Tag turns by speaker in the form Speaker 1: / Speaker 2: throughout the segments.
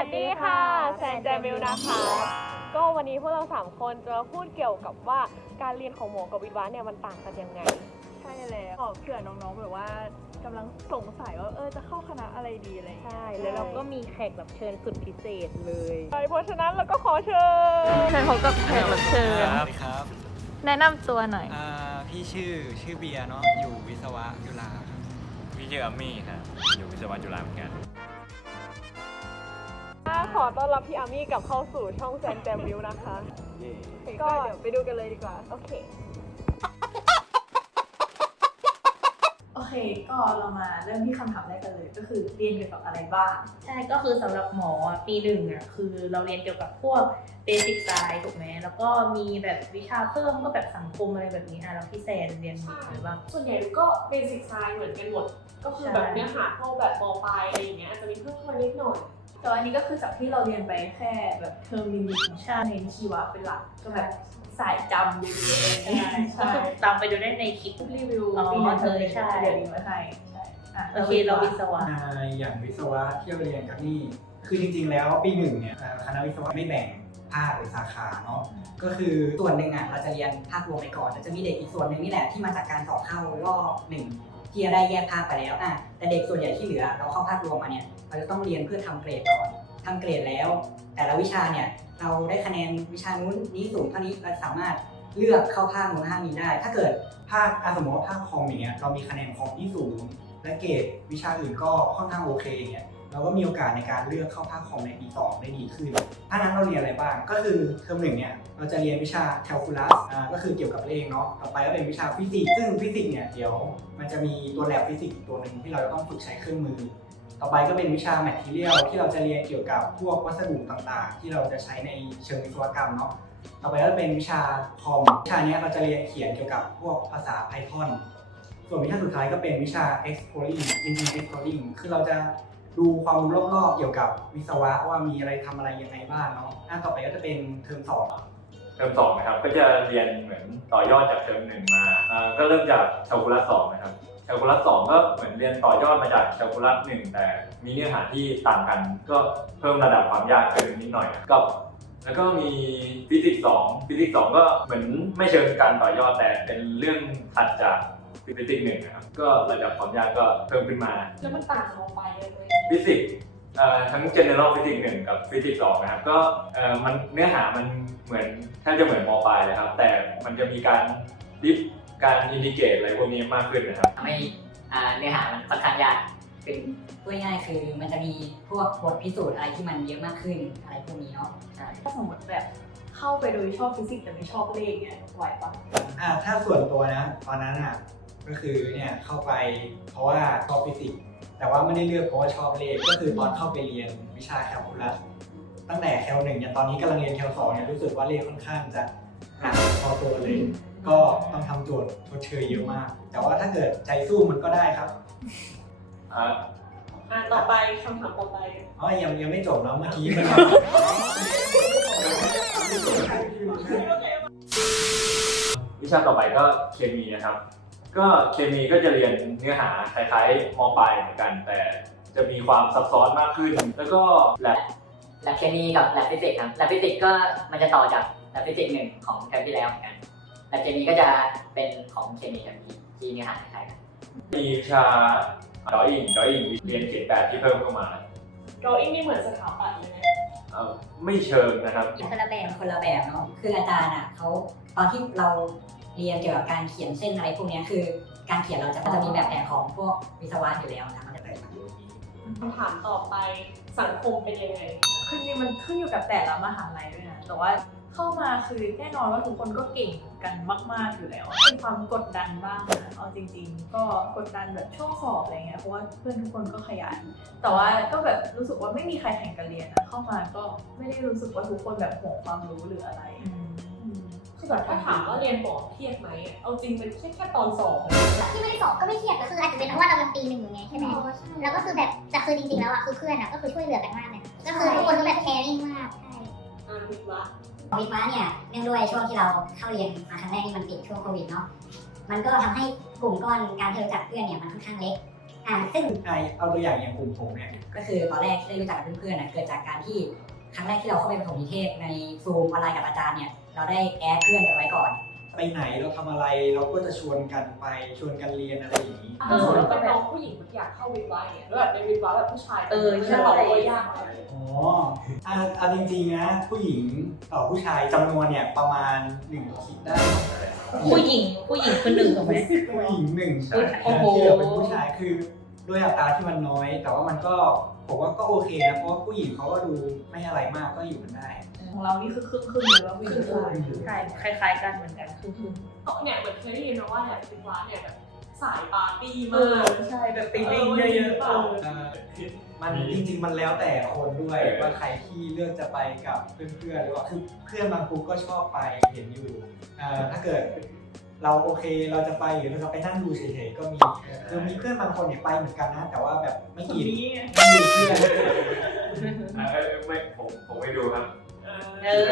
Speaker 1: วัสดีค่ะ แซนแจมิลนะคะ ก็วันนี้พวกเราสามคนจะมาพูดเกี่ยวกับว่าการเรียนของหมอกับวิทย์วะเนี่ยมันต่างกันยังไง
Speaker 2: ใช่แล้วขอเผื่อน้องๆแบบว่ากำลังสงสัยว่าเออจะเข้าคณะอะไรดีอะไรอย่างเงี้ย
Speaker 1: ใช่
Speaker 3: แล้วเราก็มีแขกรับเชิญสุดพิเศษเลย
Speaker 1: ใช่เพราะฉะนั้นเราก็ขอเชิญ
Speaker 2: เชิญพบกับแขกรับเชิญ
Speaker 4: ครับสวัสดีครับ
Speaker 2: แนะนำตัวหน่อย
Speaker 4: อ่าพี่ชื่อชื่อเบียร์เนาะอยู่วิศวะจุฬาครับ
Speaker 5: พี่ชื่ออัมมี่ครับอยู่วิศวะจุฬาเหมือนกัน
Speaker 1: ขอต้อนรับพี่อามี่กลับเข้าสู่ช่องแซนแจมิลนะคะ
Speaker 2: ก็เดี๋ยวไปดูกันเลยดีกว่า
Speaker 1: โอเค
Speaker 2: โอเค ก็เรามาเริ่มที่คำถามแรกกันเลย ก็คือเรียนเกี่ยวกับอะไรบ้าง
Speaker 3: ใช่ก็คือสำหรับหมออะปีหนึ่งอะคือเราเรียนเกี่ยวกับพวกเบสิกไซน์ถูกไหมแล้วก็มีแบบวิชาเพิ่มก็แบบสังคมอะไรแบบนี้อะแล้วพี่แซนเรียนมีอะไรบ้าง
Speaker 1: ส่วนใหญ่ก็เบสิกไซน์เหมือนกันหมด ก็คือแบบเนื้อหาเข้าแบบมปลายอะไรอย่างเงี้ยอาจจะมีเพิ่มเข้ามานิดหน่อย
Speaker 2: แต่ว่าอันนี้ก็คือจากที่เราเรียนไปแค่แบบเทอมลิมิตของชาติเน้นชีวะเป็นหลักก็แบบสายจำเยอะๆ
Speaker 3: ใช่
Speaker 2: ใช่
Speaker 3: ก็คือตามไปดูได้ในคลิป
Speaker 2: รีวิว
Speaker 3: อ๋อ
Speaker 2: ปีหนึ่ง
Speaker 3: เออใช่
Speaker 2: เดี๋ยวนี้มาให้ใช่อะ
Speaker 3: โอเคเราวิศวะ
Speaker 6: อ่าอย่างวิศวะที่เราเรียนกับนี่ คือจริงๆแล้วปีหนึ่งเนี่ยอ่าคณะวิศวะไม่แบ่งภาคหรือสาขาเนาะ ก็คือ
Speaker 7: ส่วนหนึ่งอะเราจะเรียนภาครวมไปก่อนแต่จะมีเด็กอีกส่วนหนึ่งนี่แหละที่มาจากการสอบเข้ารอบหนึ่ง ที่จะได้แยกภาคไปแล้วอะแต่เด็กส่วนใหญ่ที่เหลือเราเข้าภาครวมมาเนี่ยเราจะต้องเรียนเพื่อทำเกรดก่อนทำเกรดแล้ว แต่ละวิชาเนี่ยเราได้คะแนนวิชานู้นนี้สูงเท่านี้เราสามารถเลือกเข้าภาคนู้นภาคนี้ได้ ถ้าเกิด
Speaker 6: ภาคอะสมมติว่าภาคคอมอย่างเงี้ยเรามีคะแนนคอมที่สูง และเกรดวิชาอื่นก็ค่อนข้างโอเคอย่างเงี้ย เราก็มีโอกาสในการเลือกเข้าภาคคอมในปีสองได้ดีขึ้นถ้านั้นเราเรียนอะไรบ้าง ก็คือเทอมหนึ่งเนี่ยเราจะเรียนวิชาแคลคูลัสอ่าก็คือเกี่ยวกับเลขเนาะ ต่อไปก็เป็นวิชาฟิสิกส์ซึ่งฟิสิกส์เนี่ยเดี๋ยวมันจะมีตัวแลบฟิสิกส์อีกตัวหนึ่งที่เราจะต้องฝึกใช้เครื่องมือ ต่อไปก็เป็นวิชา material ที่เราจะเรียนเกี่ยวกับพวกวัสดุต่างๆ ที่เราจะใช้ในเชิงวิศวกรรมเนาะต่อไปก็เป็นวิชาคอมวิชานี้เราจะเรียนเขียนเกี่ยวกับพวกภาษา Python ส่วนวิชาสุดท้ายก็เป็นวิชา exploring engine exploring คือเราจะ ดูความรู้รอบๆ เกี่ยวกับวิศวะว่ามีอะไรทำอะไรยังไงบ้างเนาะอะต่อไปก็จะเป็นเทอมสอง
Speaker 5: เทอมสองนะครับก็จะเรียนเหมือนต่อยอดจากเทอมหนึ่งมาอ่าก็เริ่มจากแคลคูลัสสองนะครับแคลคูลัสสองก็เหมือนเรียนต่อยอดมาจากแคลคูลัสหนึ่งแต่มีเนื้อหาที่ต่างกัน ก็เพิ่มระดับความยากขึ้นนิดหน่อยก็แล้วก็มีฟิสิกส์สองฟิสิกส์สองก็เหมือนไม่เชิงการต่อยอดแต่เป็นเรื่องถัดจาก ฟิสิกส์หนึ่งนะครับก็ระดับความยากก็เพิ่มขึ้นมา
Speaker 1: แล้วมันต่างกับมปลายยังไง
Speaker 5: ฟิสิกส์เอ่อทั้ง general physics 1กับ physics 2นะครับก็เอ่อมันเนื้อหามันเหมือนแทบจะเหมือนมปลายเลยครับ แต่มันจะมีการดิฟการอินดิเกตอะไรพวกนี้มากขึ้นนะครับ
Speaker 7: ทำให้อ่าเนื้อหามันค่อนข้างยากเป็นพูดง่ายๆคือมันจะมีพวกบทพิสูจน์อะไรที่มันเยอะมากขึ้นอะไรพวกนี้เนาะใช่
Speaker 2: ถ้าสมมติแบบเข้าไปโดยชอบฟิสิกส์แต่ไม่ชอบเลขเนี่ยไหวปะ
Speaker 6: อะถ้าส่วนตัวนะ ตอนนั้นอะ ก็คือเนี่ยเข้าไปเพราะว่าชอบฟิสิกส์แต่ว่าไม่ได้เลือกเพราะว่าชอบเลขก็คือตอนเข้าไปเรียนวิชาแคลคูลัสตั้งแต่แคลหนึ่งเนี่ยตอนนี้กำลังเรียนแคลสองเนี่ยรู้สึกว่าเลขค่อนข้างจะหนักพอตัวเลย ก็ต้องทำโจทย์ทดเชยเยอะมาก แต่ว่าถ้าเกิดใจสู้มันก็ได้ครับ
Speaker 5: อะ
Speaker 1: อะต่อไปคำถามต่อไป
Speaker 6: อ๋อยังยังไม่จบเนาะเมื่อกี้มัน
Speaker 5: วิชาต่อไปก็เคมีนะครับ ก็เคมีก็จะเรียนเนื้อหาคล้ายๆมปลายเหมือนกัน แต่จะมีความซับซ้อนมากขึ้น แล้วก็แลบ
Speaker 7: แลบเคมีกับแลบฟิสิกส์ครับแลบฟิสิกส์ก็มันจะต่อจากแลบฟิสิกส์หนึ่งของเทอมที่แล้วเหมือนกันแลบเคมีก็จะเป็นของเคมีกับที่ที่เนื้อหาคล้ายๆกัน
Speaker 5: มีวิชาดออิงดออิงเรียนเขียนแบบที่เพิ่มเข้ามา
Speaker 1: drawing นี่เหมือนสถาปัตย์เลยนะ
Speaker 5: เอ่อไม่เชิงนะครับ
Speaker 7: คนละแบบคนละแบบเนาะคืออาจารย์อะเขาตอนที่เรา เรียนเกี่ยวกับการเขียนเส้นอะไรพวกเนี้ยคือ การเขียนเราจะจะมีแบบแผนของพวกวิศวะอยู่แล้วนะครับมันจะเป็น
Speaker 1: คำถามต่อไปสังคมเป็นยังไง
Speaker 2: คือจริงๆมันขึ้นอยู่กับแต่ละมหาลัยด้วยนะแต่ว่าเข้ามาคือแน่นอนว่าทุกคนก็เก่งกันมาก ๆอยู่แล้ว เป็นความกดดันบ้างนะเอาจริง ๆ ก็กดดันแบบช่วงสอบอะไรเงี้ยเพราะว่าเพื่อนทุกคนก็ขยันแต่ว่าก็แบบรู้สึกว่าไม่มีใครแข่งกันเรียนอะเข้ามาก็ไม่ได้รู้สึกว่าทุกคนแบบห่วงความรู้หรืออะไร อืม
Speaker 1: คือแบบถ้าถามว่าเรียนหมอเครียดไหมอะเอาจริงมันเครียดแค่ตอนสอบอะ
Speaker 8: ที่ไม่ได้สอบก็ไม่เครียดแต่คืออาจจะเป็นเพราะว่าเรายังปีหนึ่งอยู่ไงใช่ไหมแล้วก็คือแบบแต่คือจริงๆแล้วอะคือเพื่อนอะก็คือช่วยเหลือกันมากเลยนะก็คือทุกคนก็แบบแคร์ริ่งมากใช่
Speaker 1: อ่าวิทย์วะ
Speaker 7: วิทย์วะเนี่ยเนื่องด้วยช่วงที่เราเข้าเรียนมาครั้งแรกนี่มันติดช่วงโควิดเนาะมันก็ทำให้กลุ่มก้อนการที่รู้จักเพื่อนเนี่ยมันค่อนข้างเล็ก
Speaker 8: อ่าซึ่ง
Speaker 6: อะเอาตัวอย่างอย่างกลุ่มผมเนี่ย
Speaker 7: ก็คือตอนแรกที่ได้รู้จักกับเพื่อนๆนะเกิดจากการที่ ครั้งแรกที่เราเข้าไปประถมนิเทศในซูมออนไลน์กับอาจารย์เนี่ยเราได้แอดเพื่อนกันไว้ก่อน
Speaker 6: ไปไหนเราทำอะไรเราก็จะชวนกันไปชวนกันเรียนอะไรอย่างนี้
Speaker 2: ถ้าสมมติเป็นน้องผู้หญิงอยากเข้าวิทย์วะเนี่ยแล้วแบบในวิทย์วะแบบผู้ชาย
Speaker 3: เออใช่
Speaker 2: จะบอกว่ายากไหม
Speaker 6: อ๋ออะเอาจริงๆนะ ผู้หญิงต่อผู้ชายจำนวนเนี่ยประมาณหนึ่งคิดได้
Speaker 3: ผู้หญิงผู้หญิงคนหนึ่งถูกไหม
Speaker 6: ผู้หญิงหนึ่ง
Speaker 3: โอ้โห
Speaker 6: ที่เหลือเป็นผู้ชายคือด้วยอัตราที่มันน้อย แต่ว่ามันก็ ผมว่าก็โอเคนะเพราะว่าผู้หญิงเขาก็ดูไม่อะไรมากก็อยู่กันได้
Speaker 2: ของเรานี่คือครึ่งครึ่งๆเลยว่าผู้หญิงผู้ชาย
Speaker 3: ใช่คล้ายๆกันเหมือนกันคือคือ
Speaker 1: เนี่ยเหมือนเคยได้ยินมาว่าเนี่ยวิทวะเนี่ยแบบสายปาร์ตี้
Speaker 2: เอ
Speaker 1: มา
Speaker 2: อกใช่แบบปิ๊งปิ๊งเยอะๆเออ
Speaker 6: เอ่อมันจริง ๆ มันแล้วแต่คนด้วยว่าใครที่เลือกจะไปกับเพื่อนๆหรือว่าคือเพื่อนบางกลุ่มก็ชอบไปเห็นอยู่อ่าถ้าเกิด เราโอเคเราจะไปหรือเราจะไปนั่งดูเฉยๆก็มีคือมีเพื่อนบางคนเนี่ยไปเหมือนกันนะ แต่ว่าแบบไม่
Speaker 2: คน
Speaker 6: กี่
Speaker 2: นี้ไง
Speaker 6: ไม่ดูเพื่อน
Speaker 5: อะเอ้ยไม่ผมผมไม่ดูครับ
Speaker 3: เออ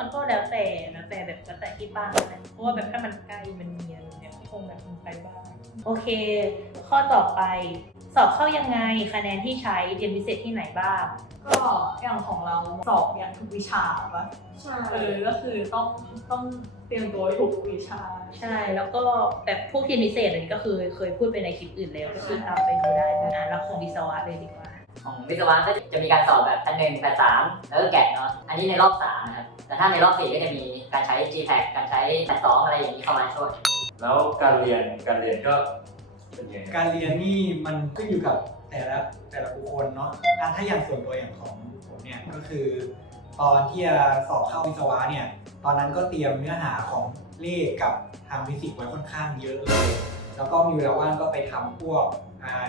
Speaker 3: มันก็แล้วแต่แล้วแต่แบบแล้วแต่ที่บ้านนะเพราะว่าแบบถ้ามันใกล้มันมีอะไรเนี่ยก็คงแบบมันไปบ้าง โอเค ข้อต่อไป สอบเข้ายังไงคะแนนที่ใช้เรียนพิเศษที่ไหนบ้าง
Speaker 2: ก็อย่างของเราสอบอย่างทุกวิชาปะ
Speaker 1: ใช่
Speaker 2: เออก็คือต้องต้องเตรียมตัวให้ถูกทุกวิชา
Speaker 3: ใช่แล้วก็แบบพวกเรียนพิเศษอันนี้ก็คือเคยพูดไปในคลิปอื่นแล้วก็คือตามไปดูได้นะแล้วของวิศวะเลยดีกว่า
Speaker 9: ของวิศวะก็จะมีการสอบแบบชั้นหนึ่งแปดสามแล้วก็แกะเนาะอันนี้ในรอบสามนะครับแต่ถ้าในรอบสี่ก็จะมีการใช้ GPAC การใช้แพทสองอะไรอย่างนี้เข้ามาช่วย
Speaker 5: แล้วการเรียนการเรียนก็ เป็นยังไง
Speaker 6: การเรียนนี่มันขึ้นอยู่กับแต่ละแต่ละบุคคลเนาะอะถ้าอย่างส่วนตัวอย่างของผมเนี่ยก็คือ ตอนที่จะสอบเข้าวิศวะเนี่ย ตอนนั้นก็เตรียมเนื้อหาของเลขกับทางฟิสิกส์ไว้ค่อนข้างเยอะเลย แล้วก็มีเวลาว่างก็ไปทำพวก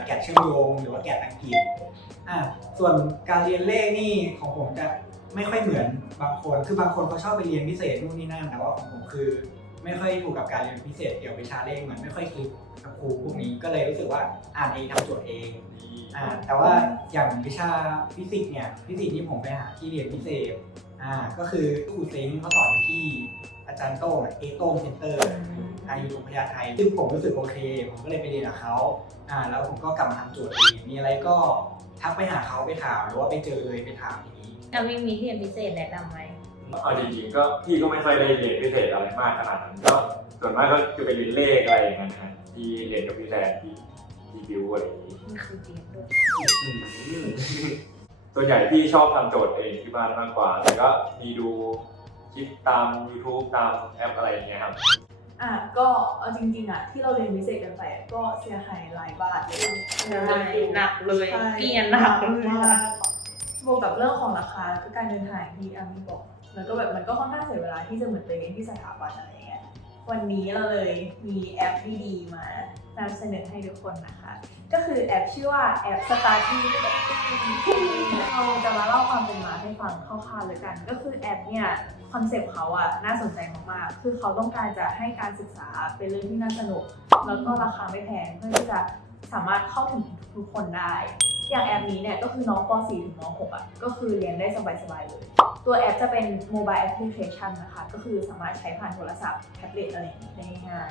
Speaker 6: แกะเชื่อมโยงหรือว่าแกะอังกฤษอะส่วนการเรียนเลขนี่ของผมจะไม่ค่อยเหมือนบางคน คือบางคนเขาชอบไปเรียนพิเศษนู่นนี่นั่นแต่ว่าของผมคือ ไม่ค่อยถูกกับการเรียนพิเศษเกี่ยวกับวิชาเลขเหมือนไม่ค่อยคลิกกับครูพวกนี้ก็เลยรู้สึกว่าอ่านเองทำโจทย์เองอ่าแต่ว่าอย่างวิชาฟิสิกส์เนี่ยฟิสิกส์นี่ผมไปหาที่เรียนพิเศษอ่าก็คือครูเซ้งเขาสอนอยู่ที่อาจารย์โต้งอะเอโต้งเซ็นเตอร์ทางอยู่โรงพยาไทยซึ่งผมรู้สึกโอเค ผมก็เลยไปเรียนกับเขาอ่าแล้วผมก็กลับมาทำโจทย์เองมีอะไรก็ทักไปหาเขาไปถามหรือว่าไปเจอเลยไปถามอย่างนี้
Speaker 3: ถ้าวิ่งมีที่เรียนพิเศษแนะนำไหม
Speaker 5: เอาจริงๆก็พี่ก็ไม่ค่อยได้เรียนพิเศษอะไรมากขนาดนั้นก็ส่วนมากก็จะไปเรียนเลขอะไรอย่างเงี้ยนะฮะที่เรียนกับพี่แทนที่ที่บิวอะไรอย่างงี้
Speaker 3: มันคือเรียนด้วย
Speaker 5: ส่วนใหญ่พี่ชอบทำโจทย์เองที่บ้านมากกว่า แต่ก็มีดูคลิปตาม YouTube ตามแอปอะไรอย่างเงี้ยครับ
Speaker 2: อะก็เอาจริงๆอะที่เราเรียนพิเศษกันไปอะก็เสียหายหลายบาทเลย
Speaker 3: หนักเลย
Speaker 2: ใช่
Speaker 3: พี่ยนหนักเลย
Speaker 2: มาบวกกับเรื่องของราคาแล้วก็การเดินทางที่อามีบอก แล้วก็แบบมันก็ค่อนข้างเสียเวลาที่จะเหมือนไปเรียนที่สถาบันอะไรเงี้ย วันนี้เราเลยมีแอปดีๆมานำเสนอให้ทุกคนนะคะ ก็คือแอปชื่อว่าแอป Study เราจะมาเล่าความเป็นมาให้ฟังคร่าวๆเลยกัน ก็คือแอปเนี่ยคอนเซปต์เขาอะน่าสนใจมากๆ คือเขาต้องการจะให้การศึกษาเป็นเรื่องที่น่าสนุก แล้วก็ราคาไม่แพงเพื่อที่จะสามารถเข้าถึงทุกคนได้ อย่างแอปนี้เนี่ยก็คือน้องป .4 ถึงน้อง .6 อะก็คือเรียนได้สบายๆเลย ตัวแอปจะเป็นโมบายแอปพลิเคชันนะคะ ก็คือสามารถใช้ผ่านโทรศัพท์แท็บเล็ตอะไรอย่างนี้ได้ง่าย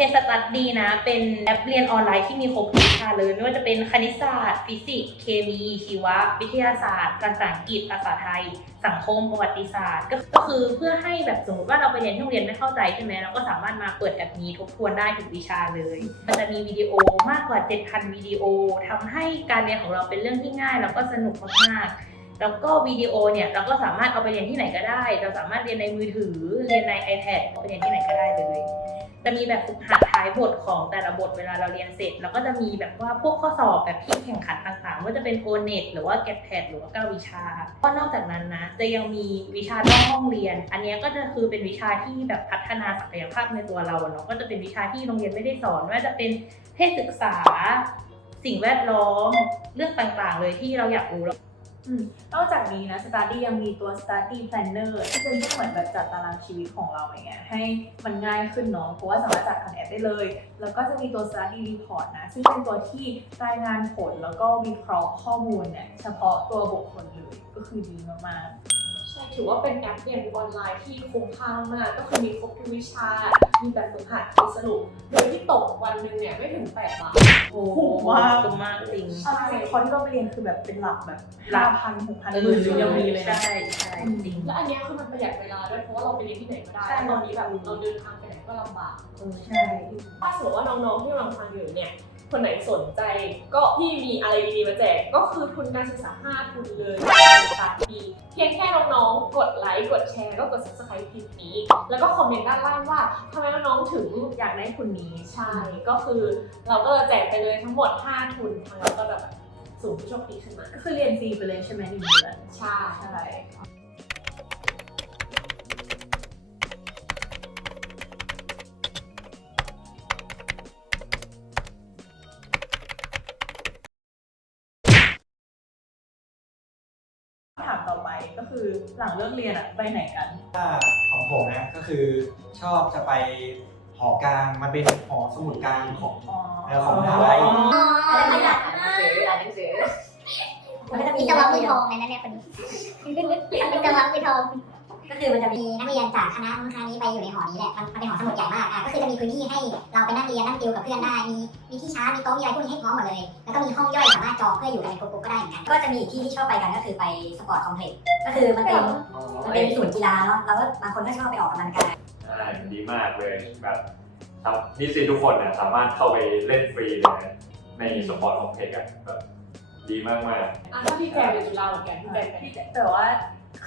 Speaker 3: เคสตัดดีนะ เป็นแอปเรียนออนไลน์ที่มีครบทุกวิชาเลย ไม่ว่าจะเป็นคณิตศาสตร์ ฟิสิกส์เคมี ชีวะ วิทยาศาสตร์ภาษาอังกฤษภาษาไทย สังคมประวัติศาสตร์ ก็คือเพื่อให้แบบสมมติว่าเราไปเรียนที่โรงเรียนไม่เข้าใจใช่ไหมเราก็สามารถมาเปิดแอปนี้ทบทวนได้ทุกวิชาเลย มันจะมีวิดีโอมากกว่า 7,000 วิดีโอทำให้การเรียนของเราเป็นเรื่องที่ง่าย แล้วก็สนุกมากๆแล้วก็วิดีโอเนี่ยเราก็สามารถเอาไปเรียนที่ไหนก็ได้ เราสามารถเรียนในมือถือ เรียนใน iPad ไปเรียนที่ไหนก็ได้เลย จะมีแบบฝึกหัดท้ายบทของแต่ละบทเวลาเราเรียนเสร็จ แล้วก็จะมีแบบว่าพวกข้อสอบแบบที่แข่งขันต่างๆว่าจะเป็นโอเน็ตหรือว่าแกแพดหรือว่าเก้าวิชาก็นอกจากนั้นนะ จะยังมีวิชานอกห้องเรียน อันนี้ก็จะคือเป็นวิชาที่แบบพัฒนาศักยภาพในตัวเราเนาะก็จะเป็นวิชาที่โรงเรียนไม่ได้สอนว่าจะเป็นเพศศึกษา สิ่งแวดล้อมเรื่องต่างๆ เลยที่เราอยากรู้
Speaker 2: อืม นอกจากนี้นะ Study ยังมีตัว Study Planner ที่เป็นเหมือนแบบจัดตารางชีวิตของเราอย่างเงี้ยให้มันง่ายขึ้นเนาะเพราะว่าสามารถจัดผ่านแอปได้เลย แล้วก็จะมีตัว Study Report นะ ซึ่งเป็นตัวที่รายงานผลแล้วก็วิเคราะห์ข้อมูลเนี่ยเฉพาะตัวบุคคลเลยก็คือดีมากๆ
Speaker 1: ถือว่าเป็นแอปเรียนออนไลน์ที่คุ้มค่ามาก ก็คือมีครบทุกวิชา มีแบบฝึกหัดมีสรุป โดยที่ตกวันหนึ่งเนี่ยไม่ถึง8บาท
Speaker 3: โอ้
Speaker 2: คุ้มมาก
Speaker 3: คุ้มมากจริง
Speaker 2: ใช่ คอร์สที่เราไปเรียนคือแบบเป็นหลักแบบ
Speaker 3: หลั
Speaker 2: ห้ากพันหกพัน
Speaker 3: เอ
Speaker 2: หมื่
Speaker 3: อน
Speaker 2: ยังมีเลยนะ
Speaker 3: ใช่ใช่จริง
Speaker 1: และอันเนี้ยคือมันประหยัดเวลาด้วยเพราะว่าเราไปเรียนที่ไหนก็ได้
Speaker 3: ใช่
Speaker 1: แล้วตอนนี้แบบเราเดินทางไปไหนก็ลำบาก
Speaker 3: เออใช่
Speaker 1: ถ้าสมมติว่าน้องๆที่กำลังฟังอยู่เนี่ย คนไหนสนใจก็พี่มีอะไรดีๆมาแจกก็คือทุนการศึกษา5ทุนเลยค่ะปีเพียงแค่น้องๆ กดไลค์กดแชร์ก็กด subscribe คลิปนี้ แล้วก็คอมเมนต์ด้านล่างว่าทำไมน้องๆถึงอยากได้ทุนนี้ใช่ก็คือเราก็จะแจกไปเลยทั้งหมด 5 ทุนทางเราก็จะแบบสุ่มผู้โชคดีขึ้นมา
Speaker 2: ก็คือเรียนฟรีไปเลยใช่ไหมหนึ่งเดือน
Speaker 1: ใช่
Speaker 2: ใช่ หลังเลิกเรียนอะไปไหนกัน
Speaker 6: ถ้าของผมนะก็คือชอบจะไปหอกลางมันเป็นหอสมุดกลางของ
Speaker 2: อ๋อ
Speaker 6: เออของมหาลัย
Speaker 8: อะไรไม่อยาก
Speaker 9: อ่านหนังสืออ่านหนังสือ
Speaker 8: มันก็จะมีวิศวะมือทองในนั้นเนี่ยคนนี้วิศวะมือทอง ก็คือมันจะมีนักเรียนจากคณะนู้นคณะนี้ไปอยู่ในหอนี้แหละมันมันเป็นหอสมุดใหญ่มากอะก็คือจะมีพื้นที่ให้เราไปนั่งเรียนนั่งติวกับเพื่อนได้มีมีที่ชาร์จมีโต๊ะมีอะไรพวกนี้ให้พร้อมหมดเลย แล้วก็มีห้องย่อยสามารถจองเพื่ออยู่กันเป็นกลุ่มๆก็ได้เหมือนกันก็จะมีอีกที่ที่ชอบไปกันก็คือไปสปอร์ตคอมเพล็กซ์ก็คือมันเป็นมันเป็นศูนย์กีฬาเนาะแล้วก็บางคนก็ชอบไปออกกำลังกาย
Speaker 5: ใช่มันดีมากเลยแบบครับนิสิตทุกคนเนี่ยสามารถเข้าไปเล่นฟรีเลยนะในสปอร์ตคอมเพล็กซ์อะแบบดีมากมาก
Speaker 1: อะถ้าพี่แกไปจุฬาเหมือนกันพี่แกไปไหน
Speaker 2: แต่ว่า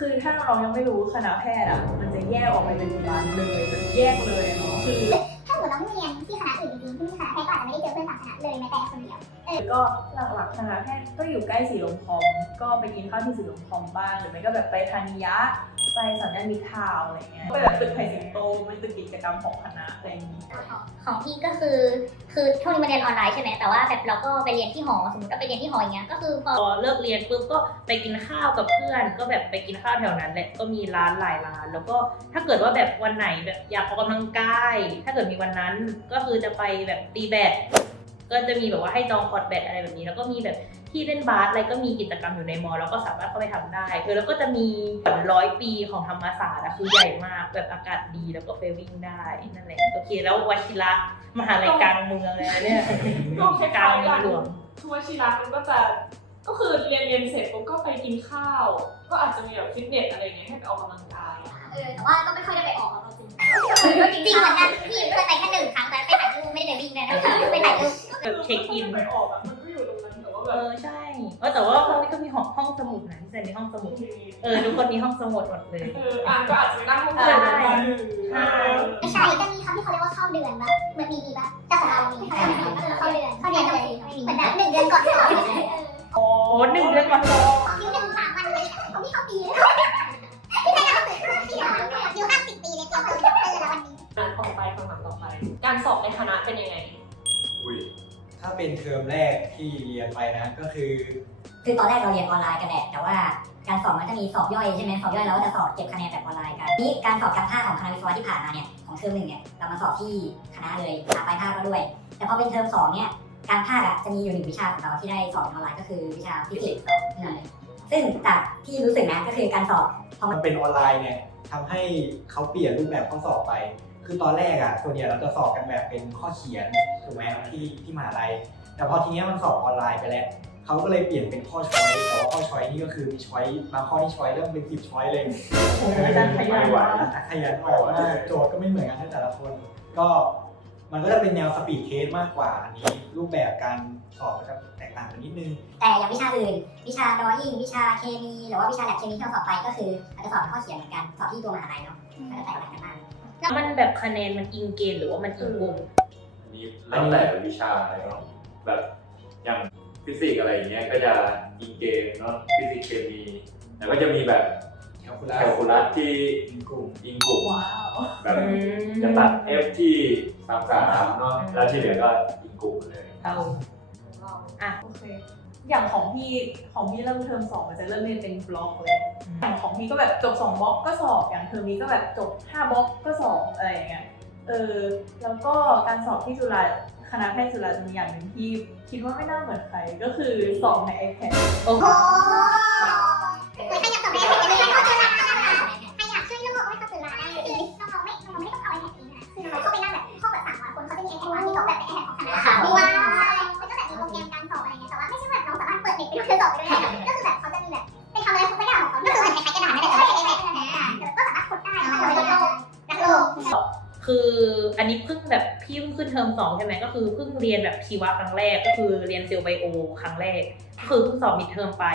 Speaker 2: คือถ้าเรายังไม่รู้คณะแพทย์อะ มันจะแยกออกไปเป็นบานเลยแบบแยกเลยเนาะคือ
Speaker 8: ถ้าสมมติน้องเรียนที่คณะอื่นจริงๆที่คณะแพทย์ก็อาจจะไม่ได้เจอเพื่อนต่างคณะเลยแม้แต่คนเดียว
Speaker 2: ก็หลักๆคณะแพทย์ก็อยู่ใกล้สีลมคอม ก็ไปกินข้าวที่สีลมคอมบ้างหรือไม่ก็แบบไปธานิยะไปสัญญาณมิตรทาวน์อะไรเงี้ยไปแบบตึกไผ่สิงโตเป็นตึกกิจกรรมของคณะอะไรอย่างนี้
Speaker 8: ของพี่ก็คือคือช่วงนี้มาเรียนออนไลน์ใช่ไหมแต่ว่าแบบเราก็ไปเรียนที่หอสมมติว่าไปเรียนที่หออย่างเงี้ยก็คือพอ
Speaker 3: พอเลิกเรียนปุ๊บก็ไปกินข้าวกับเพื่อน ก็แบบไปกินข้าวแถวนั้นแหละก็มีร้านหลายร้าน แล้วก็ถ้าเกิดว่าแบบวันไหนแบบอยากออกกำลังกาย ถ้าเกิดมีวันนั้นก็คือจะไปแบบตีแบดก็ จะมีแบบว่าให้จองคอร์ดแบดอะไรแบบนี้ แล้วก็มีแบบที่เล่นบาสอะไรก็มีกิจกรรมอยู่ในมอเราก็สามารถเข้าไปทำได้คือแล้วก็จะมีร้อยปีของธรรมศาสตร์อะคือใหญ่มากแบบอากาศดีแล้วก็ไปวิ่งได้นั่นแหละโอเค แล้ววชิระมหาลัยกลางเมืองเลยนะเนี่ย
Speaker 1: ก็คล้
Speaker 3: กลางา
Speaker 1: ยๆ
Speaker 3: เมื
Speaker 1: กั
Speaker 3: อง
Speaker 1: น
Speaker 3: หลวง
Speaker 1: ทัวร์ชิรักมันก็จะก็คือเรียนเรียนเสร็จปุ๊บก็ไปกินข้าว ก็อาจจะมีแบบฟิตเนสอะไรเงี้ยให้ไปออกกำลังกาย
Speaker 8: เออแต่ว่าก็ไม่ค่อยได้ไปออกแล้วจริงจริงเหมือนกันพี่เคยไปแค่หนึ่งครั้งแต่ไปถ่ายรูปไม่ได้ไปวิ่งเลยนะไปถ่ายรูป
Speaker 3: แบบเช็คอิน
Speaker 1: ไปออกอะมันก็อยู่ตรงนั้นแต่ว่าแบ
Speaker 3: เอบอใช่เออแต่ว่าห้องนี้ก็มีห้องห้องสมุดนะที่เซนมีห้องสมุด เออทุกคนมีห้องสมุดหมดเลย
Speaker 1: เอออ่านก็อาจจะไปนั่งห้องเรียนกัน
Speaker 3: ใช่
Speaker 8: ไม่ใช่จะมีคำที่เขาเรียกว่าเข้าเดือนปะเหมือนมีมีปะแต่ของเรามีเข้าเดือนเข้าเดือนเข้าเดือนก็ไม่มีเหมือนแบบหนึ่งเดือนก่อนสอบ
Speaker 3: โอ้หนึ่งเดือนก่อนสอบ
Speaker 8: ของพี่หนึ่งสามวันเลยของพี่เข้าปีเลยพี่ใช้หนังสือข้ามปีอยู่ข้ามสิบปีเลยเกี่ยวกับเออแล้ววันนี้
Speaker 1: อ่านต่อไปคำถามต่อไป การสอบในคณะเป็นยังไง
Speaker 5: อุ้ย
Speaker 6: ถ้าเป็นเทอมแรกที่เรียนไปนะก็คือ
Speaker 7: คือตอนแรกเราเรียนออนไลน์กันแหละแต่ว่าการสอบมันจะมีสอบย่อยใช่ไหมสอบย่อยเราก็จะสอบเก็บคะแนนแบบออนไลน์กันนี่การสอบการภาคของคณะวิศวะที่ผ่านมาเนี่ยของเทอมหนึ่งเนี่ยเรามาสอบที่คณะเลยหาปลายภาคก็ด้วย แต่พอเป็นเทอมสองเนี่ยการภาคอะจะมีอยู่หนึ่งวิชาของเราที่ได้สอบออนไลน์ก็คือวิชาฟิสิกส์อืมซึ่งจากที่รู้สึกนะก็คือการสอบพอมัน
Speaker 6: มันเป็นออนไลน์เนี่ยทำให้เขาเปลี่ยนรูปแบบข้อสอบไป คือตอนแรกอะส่วนใหญ่เราจะสอบกันแบบเป็นข้อเขียนถูกไหมที่ที่มหาลัย แต่พอทีเนี้ยมันสอบออนไลน์ไปแล้วเขาก็เลยเปลี่ยนเป็นข้อช้อยแต่ว่าข้อช้อยนี่ก็คือมีช้อยบางข้อที่ช้อยเริ่มเป็นสิบช้อยเลย
Speaker 2: โอ้โหอาจารย์ขยัน
Speaker 5: ไม่ไหว
Speaker 2: มาก
Speaker 6: ขยันมากว่าโจทย์ก็ไม่เหมือนกันให้แต่ละคน ก็มันก็จะเป็นแนวสปีดเทสมากกว่าอันนี้ รูปแบบการสอบก็จะแตกต่างกันนิดนึง
Speaker 8: แต่อย่างวิชาอื่น วิชาดรอยิ่งวิชาเคมี หรือว่าวิชาแลบเคมีที่เราสอบไปก็คืออาจจะสอบเป็นข้อเขียนเหมือนกัน สอบที่ตัวมหาลัยเนาะก็จะแตกต่างกันมาก
Speaker 3: มันแบบคะแนนมันอิงเกณฑ์หรือว่ามันอิงวง
Speaker 5: อันนี้แล้วแต่วิชาเลยเนาะแบบอย่างฟิสิกส์อะไรอย่างเงี้ยก็จะอิงเกมเนาะฟิสิกส์เคมีแล้วก็จะมีแบบ
Speaker 6: แคลคู
Speaker 5: แค
Speaker 6: ลัส
Speaker 5: ลคูลัสที่
Speaker 6: อินกลุ่ม
Speaker 5: อิงกลุ่ม
Speaker 2: ว้าว
Speaker 5: แบบจะตัด F ที่สามสามเนาะแล้วที่เหลือก็อิงกลุ่มเลย
Speaker 3: เอาอะ
Speaker 2: โอเค อย่างของพี่ของพี่เริ่มเทอมสองมันจะเริ่มเรียนเป็นบล็อกเลยอย่างของพี่ก็แบบจบสองบล็อกก็สอบ อย่างเทอมนี้ก็แบบจบห้าบล็อกก็สอบอะไรอย่างเงี้ย เออ แล้วก็การสอบที่จุฬาคณะแพทย์จุฬาจะมีอย่างหนึ่งที่คิดว่าไม่น่าเหมือนใครก็คือสอบใน iPad
Speaker 3: โอ้
Speaker 8: อันนี้
Speaker 3: เพิ่งแบบพี่เพิ่งขึ้นเทอมสองใช่ไหมก็คือเพิ่งเรียนแบบชีวะครั้งแรกก็คือเรียนเซลล์ไบโอครั้งแรกก็คือเพิ่งสอบมิดเทอมไป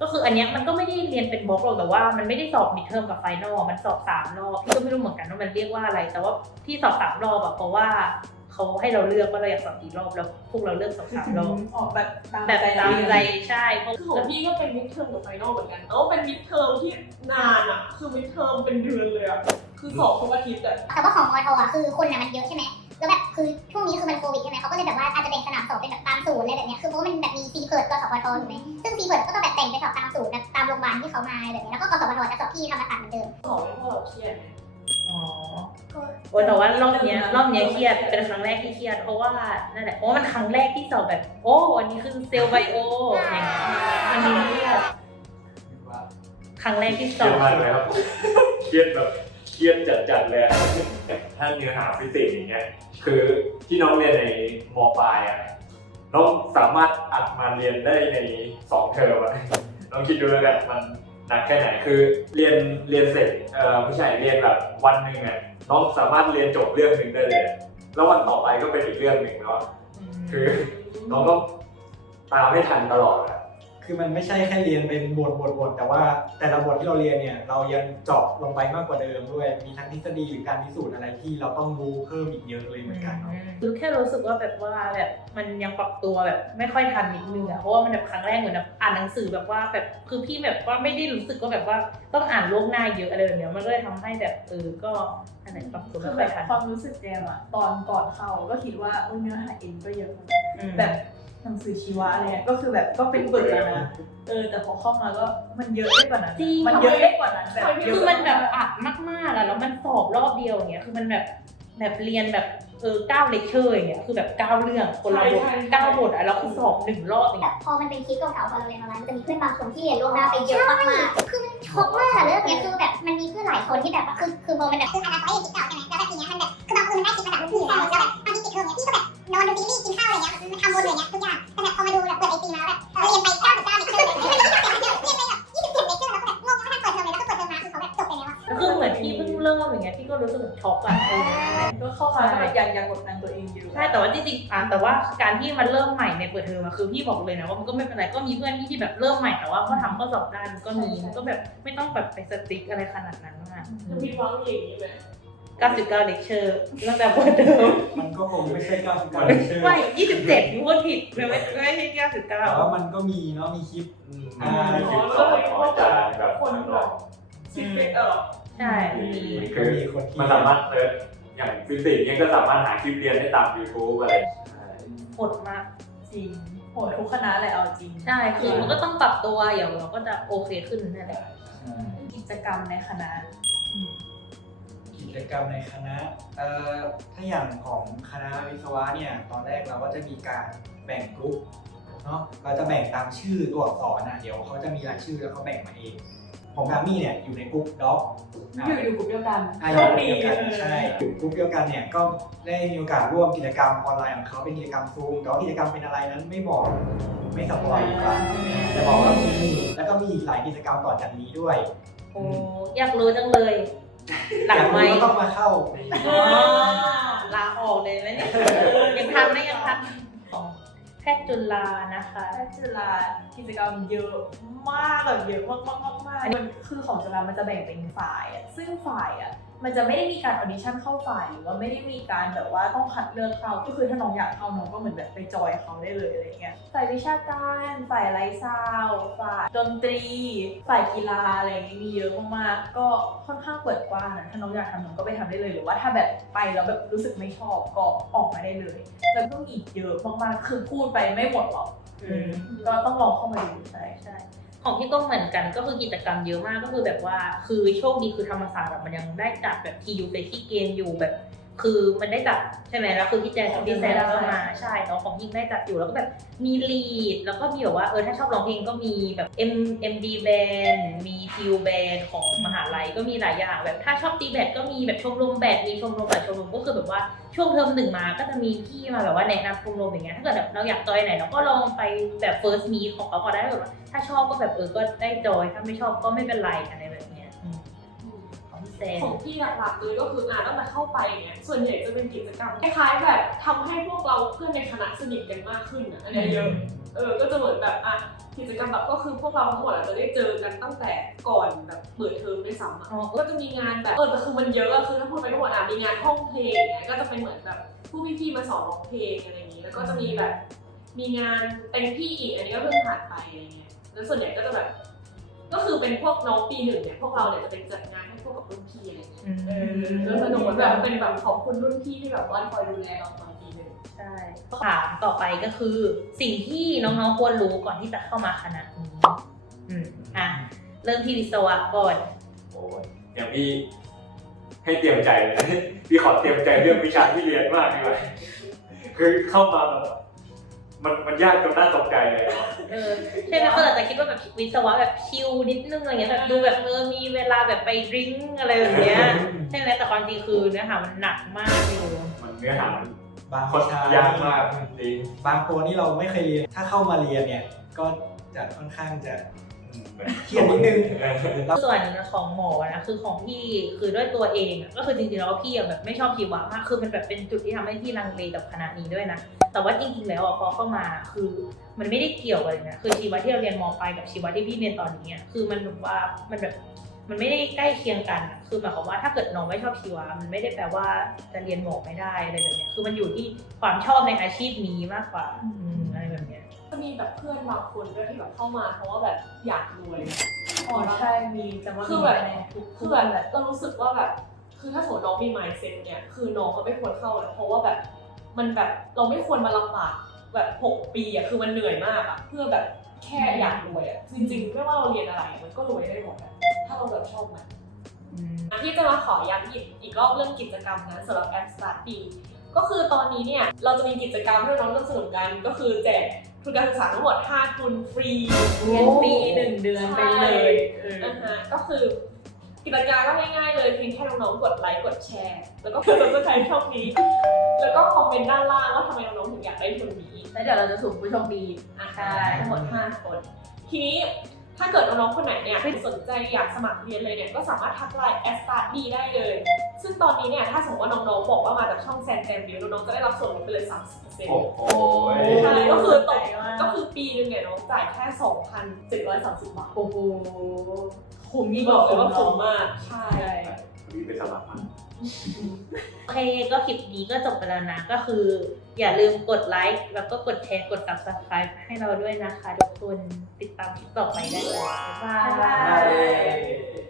Speaker 3: ก็คืออันเนี้ยมันก็ไม่ได้เรียนเป็นบล็อกหรอกแต่ว่ามันไม่ได้สอบมิดเทอมกับไฟนอลมันสอบสามรอบพี่ก็ไม่รู้เหมือนกันว่ามันเรียกว่าอะไร แต่ว่าที่สอบสามรอบอะเพราะว่าเขาให้เราเลือกว่าเราอยากสอบกี่รอบแล้วพวกเราเลือกสอบสามรอบ
Speaker 2: ออกแบบตาม
Speaker 3: แบบ
Speaker 2: ใจ
Speaker 3: ตามใจ
Speaker 2: เรียน
Speaker 3: ใช่เพราะ
Speaker 1: คือของพี่ก็เป็นมิดเทอมกับไฟนอลเหมือนกันแต่ว่าเป็นมิดเทอมที่นานอะ คือมิดเทอมเป็นเดือนเลยอะ คือสอบทุกอาทิตย์อะ
Speaker 8: แต่ว่าของมอทอะคือคนน่ะมันเยอะใช่ไหมแล้วแบบคือช่วงนี้คือมันโควิดใช่ไหมเขาก็เลยแบบว่าอาจจะแบ่งสนามสอบเป็นแบบตามศูนย์อะไรแบบเนี้ยคือเพราะว่ามันแบบมีซีเพิร์ดกับสปทถูกไหมซึ่งซีเพิร์ดก็ต้องแบบแต่งไปสอบตามศูนย์แบบตามโรงพยาบาลที่เขามาอะไรแบบเนี้ยแล้วก็กสปทจะสอบที่ธรรมศาสตร์เหมือนเดิม
Speaker 1: สอบให้พวกเราเครียดไง
Speaker 3: อ๋อโอ้ยแต่ว่ารอบเนี้ยรอบเนี้ยเครียดเป็นครั้งแรกที่เครียดเพราะว่านั่นแหละเพราะว่ามันครั้งแรกที่สอบแบบ โอ้วันนี้คือเซลล์ไบโออย่างเงี้ยมันมีเครียดครั้งแรกที่ส
Speaker 5: เครี
Speaker 3: อย
Speaker 5: ด
Speaker 3: บ
Speaker 5: มากเลยครับเครียดแบบ เครียดจัดๆเลยอะถ้าเนื้อหาฟิสิกส์อย่างเงี้ยคือที่น้องเรียนในมปลายอะน้องสามารถอัดมาเรียนได้ในสองเทอมอะน้องคิดดูแล้วกันมันหนักแค่ไหนคือเรียนเรียนเสร็จเอ่อไม่ใช่เรียนแบบวันหนึ่งอะน้องสามารถเรียนจบเรื่องหนึ่งได้เลยอะแล้ววันต่อไปก็เป็นอีกเรื่องหนึ่งแล้วอะคือน้องก็ตามไม่ทันตลอดอะ
Speaker 6: คือมันไม่ใช่แค่เรียนเป็นบทบทบทแต่ว่าแต่ละบทที่เราเรียนเนี่ยเรายังเจาะลงไปมากกว่าเดิมด้วยมีทั้งทฤษฎีหรือการพิสูจน์อะไรที่เราต้องรู้เพิ่มอีกเยอะเลยเหมือนกันเนาะ
Speaker 3: คือแค่รู้สึกว่าแบบว่าแบบมันยังปรับตัวแบบไม่ค่อยทันนิดนึงอะเพราะว่ามันแบบครั้งแรกเหมือนแบบอ่านหนังสือแบบว่าแบบคือพี่แบบว่าไม่ได้รู้สึกว่าแบบว่าต้องอ่านล่วงหน้าเยอะอะไรแบบเนี้ยมันก็เลยทำให้แบบเออก็อันไหนปรับตัว
Speaker 2: คื
Speaker 3: ไม่
Speaker 2: อ
Speaker 3: ค่
Speaker 2: แบ
Speaker 3: อยทัน
Speaker 2: บความรู้สึกแจมอะตอนก่อนเข้าก็คิดว่าเออเนื้อหาเอ็นก็เยอะ
Speaker 3: อืม
Speaker 2: แบบ หนังสือชีวะอะไรเงี้ยก็คือแบบก็เป็นปึกแล้วนะเออแต่พอเข้ามาก็มันเยอะได้กว่านั้น
Speaker 3: จริง
Speaker 2: มันเยอะได้กว่านั้นแบบเย
Speaker 3: คือ
Speaker 2: อะ
Speaker 3: มันแบบอัดมากๆอะแล้วมันสอบรอบเดียวอย่างเงี้ยคือมันแบบแบบเรียนแบบเออเก้าเลคเชอร์อย่างเงี้ยคือแบบเก้าเรื่องคนละบท
Speaker 1: ใช่ใช่
Speaker 3: เก้าบทอะแล้วคือสอบหนึ่งรอบอย่าง
Speaker 8: แบ
Speaker 3: เงี้ย
Speaker 8: บพอมันเป็นคลิปเก่าๆพอเราเรียนออนไลน์มันจะมีเพื่อนบางคนที่เรียนล่วงหน้าไปเยอะมากๆคือมันช็อกมากอะเรื่องเนี้ยคือแบบมันมีเพื่อนหลายคนที่แบบว่าคือคือพอมันแบบคืออันนั้นเขาเรียนคลิปเก่าใช่ไหม ก็รู้สึกแบบช็อกอะ
Speaker 3: เออนั่นแหละ
Speaker 2: ก็เข้ามาก็แบบยังยังกดดันตัวเองอยู่
Speaker 3: ใช่แต่ว่าจริงๆอะแต่ว่าการที่มันเริ่มใหม่ในเปิดเทอมอะคือพี่บอกเลยนะว่ามันก็ไม่เป็นไรก็มีเพื่อนที่ที่แบบเริ่มใหม่แต่ว่าก็ทำก็สอบได้มันก็มีมันก็แบบไม่ต้องแบบไปสติ๊กอะไรขนาดนั้นมาก
Speaker 1: จะมีวังอย่างนี้ไหม
Speaker 3: 99เลคเชอร์ตั้งแต่เปิดเทอม
Speaker 6: มันก็คงไม่ใช่99เลคเชอร์
Speaker 3: ไม่27นี่พูดผิดไม่ไม่ไม่ใช่
Speaker 6: แต่ว่า
Speaker 3: 99
Speaker 6: มันก็มีเนาะมีคลิป
Speaker 5: อืม
Speaker 6: อ่า
Speaker 5: คลิปสอนของอาจารย์แบบ
Speaker 1: คนแบบซิฟเฟกเออ
Speaker 3: ใช่
Speaker 5: มี
Speaker 3: มี
Speaker 6: ก็มีคนที่
Speaker 5: มันสามารถเซิร์ชอย่างฟิสิกส์เนี่ยก็สามารถหาคลิปเรียนได้ตาม YouTube อะไร
Speaker 3: โหดมาก
Speaker 2: จริงโหดทุกคณะเลยเอาจริง
Speaker 3: ใช่ คือมันก็ต้องปรับตัวอย่างเราก็จะโอเคขึ้นนั่นแหละ
Speaker 2: กิจกรรมในคณะ
Speaker 6: กิจกรรมในคณะเอ่อถ้าอย่างของคณะวิศวะเนี่ย ตอนแรกเราก็จะมีการแบ่งกลุ่มเนาะเราจะแบ่งตามชื่อตัวอักษรนะเดี๋ยวเขาจะมีรายชื่อแล้วเขาแบ่งมาเอง ของกามี่เนี่ยอยู่ในกลุ่มด็อก
Speaker 2: อยู่อยู่กลุ่มเดียวกัน
Speaker 6: อ่าอยู่กลุ่มเดียวกันใช่อยู่กลุ่มเดียวกันเนี่ยก็ได้มีโอกาสร่วมกิจกรรมออนไลน์ของเขาเป็นกิจกรรมซูมแต่ว่ากิจกรรมเป็นอะไรนั้นไม่บอกไม่สปอยดีกว่าจะบอกว่ามีแล้วก็มีอีกหลายกิจกรรมต่อจากนี้ด้วย
Speaker 3: โอ้อยากรู้จังเลยหลังไม
Speaker 6: อยากรู้
Speaker 3: ค์
Speaker 6: ก็ต้องมาเข้า
Speaker 3: อ๋อลาออกเลยไหมเนี่ยยังทันไหมยังทันของแพทย์จุฬานะคะ
Speaker 2: แพทย์จุฬากิจกรรมเยอะมากแบบเยอะมากมากมากมันคือของจุฬามันจะแบ่งเป็นฝ่าย ซึ่งฝ่ายอะมันจะไม่ได้มีการออดิชั่นเข้าฝ่ายหรือว่าไม่ได้มีการแบบว่าต้องคัดเลือกเข้าก็คือถ้าน้องอยากเข้าน้องก็เหมือนแบบไปจอยเขาได้เลยอะไรเงี้ยฝ่ายวิชาการฝ่ายไลฟ์ซาวด์ฝ่ายดนตรี ฝ่ายกีฬาอะไรอย่างงี้มีเยอะมากๆก็ค่อนข้างเปิดกว้างนะถ้าน้องอยากทำน้องก็ไปทำได้เลยหรือว่าถ้าแบบไปแล้วแบบรู้สึกไม่ชอบก็ออกมาได้เลย แล้วก็มีอีกเยอะมากๆคือพูดไปไม่หมดหรอก
Speaker 3: อืม
Speaker 2: ก็ต้องลองเข้ามาดูใช่
Speaker 3: ใช่ ของพี่ก็เหมือนกันก็คือกิจกรรมเยอะมากก็คือแบบว่า คือโชคดีคือธรรมศาสตร์แบบมันยังได้จัดแบบทียูเฟที่เกมอยู่แบบ คือมันได้จัดใช่ไหมแล้วคือพี่แจนกับพี่แซมก็มาใช่แต่ว่าของยิงได้จัดอยู่แล้วก็แบบมีลีด แล้วก็มีแบบว่าเออถ้าชอบร้องเพลงก็มีแบบ M M D band มีทิวแบนของมหาลัยก็มีหลายอย่างแบบถ้าชอบตีแบดก็มีแบบชมรมแบดมีชมรมแบบชมรมก็คือแบบว่าช่วงเทอมหนึ่งมาก็จะมีพี่มาแบบว่าแนะนำชมรมอย่างเงี้ยถ้าเกิดแบบเราอยากจอยไหนเราก็ลองไปแบบ first meet ของเขาก็ได้แบบว่าถ้าชอบก็แบบเออก็ได้จอยถ้าไม่ชอบก็ไม่เป็นไรอะไรแบบเนี้ยอืม ของพี่แซน
Speaker 1: ของที่หลักๆเลยก็คืออ่านตั้งแต่เข้าไปเนี่ยส่วนใหญ่จะเป็นกิจกรรมคล้ายๆแบบทำให้พวกเราเพื่อนในคณะสนิทกันมากขึ้นอะอันเนี้ยเยอะเออก็จะเหมือนแบบอะกิจกรรมแบบก็คือพวกเราทั้งหมดอาจจะได้เจอกันตั้งแต่ก่อนแบบเปิดเทอมด้วยซ้ำอะ
Speaker 3: อ๋อ
Speaker 1: ก็จะมีงานแบบเออแต่คือมันเยอะอะคือถ้าพูดไปทั้งหมดอะมีงานห้องเพลงเนี่ยก็จะเป็นเหมือนแบบผู้พี่ๆมาสอนร้องเพลงอะไรอย่างนี้แล้วก็จะมีแบบมีงานเป็นพี่อีกอันนี้ก็เพิ่งผ่านไปอะไรเงี้ยแล้วส่วนใหญ่ก็จะแบบ ก็คือเป็นพวกน้องปีหนึ่งเนี่ยพวกเราเนี่ยจะเป็นจัดงานให้ พวกกับรุ่นพี่อะไรเงี้ย
Speaker 3: อืม
Speaker 1: เออแล้วสนุกเหมือนแบบเป็นแบบขอบคุณรุ่นพี่ที่แบบว่าคอยดูแลเราตอนปีหนึ่ง
Speaker 3: ใช่ถามต่อไปก็คือสิ่งที่น้องๆควรรู้ก่อนที่จะเข้ามาคณะนี้อืมอะเริ่มที่วิศวะก่อน
Speaker 5: โอ้ยอย่างพี่ให้เตรียมใจเลยพี่ขอเตรียมใจเรื่องวิชาที่เรียนมากดีกว่าคือเข้ามาแบบ มันมันยากจนน่าตกใจเลยเนาะ
Speaker 3: เออใช่ไหมเขาอาจจะคิดว่าแบบวิศวะแบบชิลนิดนึงอะไรเงี้ยแบบดูแบบเออมีเวลาแบบไปดริ้งก์อะไรแบบเนี้ยใช่ไหมแต่ความจริงคือเนื้อหามันหนักมากอยู่
Speaker 5: มันเนื้อหามัน
Speaker 6: บาง
Speaker 5: ค่อน
Speaker 6: วิชายา
Speaker 5: กมากจริง
Speaker 6: บางตัวนี่เราไม่เคยเรียน ถ้าเข้ามาเรียนเนี่ย ก็จะค่อนข้างจะ
Speaker 5: เหมือน
Speaker 6: เครียดนิดนึง
Speaker 3: ส่วนของหมอนะคือของพี่คือด้วยตัวเองอะก็คือจริงๆแล้วพี่อะแบบไม่ชอบชีวะมากคือมันแบบเป็นจุดที่ทำให้พี่ลังเลกับคณะนี้ด้วยนะ แต่ว่าจริงๆ แล้วอะพอเข้ามาคือมันไม่ได้เกี่ยวกันเลยนะคือชีวะที่เราเรียนมปลายกับชีวะที่พี่เรียนตอนนี้อะคือมันแบบว่ามันแบบมันไม่ได้ใกล้เคียงกันอะคือหมายความว่าถ้าเกิดน้องไม่ชอบชีวะ มันไม่ได้แปลว่าจะเรียนหมอไม่ได้อะไรแบบเนี้ย คือมันอยู่ที่ความชอบในอาชีพนี้มากกว่าอืมอะไรแบบเนี้ย
Speaker 1: จะมีแบบเพื่อนบางคนด้วยที่แบบเข้ามาเพราะว่าแบบอยากรวย
Speaker 2: อ๋อใช่ มีแต่ว่า
Speaker 1: คือแบบ
Speaker 2: มีในทุก
Speaker 1: คือแบบเรารู้สึกว่าแบบ คือถ้าสมมติน้องมี mindset เนี่ย คือน้องก็ไม่ควรเข้าเลยเพราะว่าแบบ มันแบบเราไม่ควรมาลำบากแบบหกปีอะคือมันเหนื่อยมากอะเพื่อแบบแค่อยากรวยอะจริง ๆ ไม่ว่าเราเรียนอะไรมันก็รวยได้หมดอะถ้าเราแบบชอบมัน
Speaker 3: อืม
Speaker 1: ที่จะมาขอย้ำอีกอีกรอบเรื่องกิจกรรมนะสำหรับแอป Start B ก็คือตอนนี้เนี่ยเราจะมีกิจกรรมให้น้องร่วมสนุกกันก็คือแจกทุนการศึกษาทั้งหมด5ทุนฟรี
Speaker 2: เรียนฟรีหนึ่งเดือนไปเลยเออ
Speaker 1: นะฮะก็คือ กิจการก็ง่ายๆเลยเพียงแค่น้องๆกดไลค์กดแชร์ แล้วก็กด subscribe ช่องนี้ แล้วก็คอมเมนต์ด้านล่างว่าทำไมน้องๆถึงอยากได้ทุนนี้
Speaker 2: แล้วเดี๋ยวเราจะสุ่มผู้โชคดี
Speaker 1: อะ
Speaker 2: ใช่
Speaker 1: ทั้งหมด5คน ทีนี้ ถ้าเกิดน้องๆคนไหนเนี่ยสนใจอยากสมัครเรียนเลยเนี่ยก็สามารถทักไลน์ s t a r t b ได้เลย ซึ่งตอนนี้เนี่ยถ้าสมมติว่าน้องๆบอกว่ามาจากช่องแซนแจมบิวน้องๆจะได้รับส่วนลดไปเลย 30%
Speaker 5: โอ้โห
Speaker 1: ใช่ก็คือตก
Speaker 2: ใจมาก
Speaker 1: ก็คือปีนึงเนี่ยน้องจ่ายแค่ 2,730 บาท
Speaker 2: โอ้โหคุ้มยิ่ง
Speaker 1: บ
Speaker 2: ก
Speaker 1: อ
Speaker 2: ว่าก
Speaker 1: เลยว่า
Speaker 2: คุ้
Speaker 1: คุ้
Speaker 2: ม
Speaker 1: ม
Speaker 2: มาก
Speaker 1: มาก ใช่
Speaker 2: ใช่
Speaker 5: มีไปสมัครมา
Speaker 3: โอเคก็คลิปนี้ก็จบไปแล้วนะ ก็คือ อย่าลืมกดไลค์แล้วก็กดแชร์กด subscribe ให้เราด้วยนะคะ ทุกคนติดตามคลิปต่อไปได้เลย บ๊ายบาย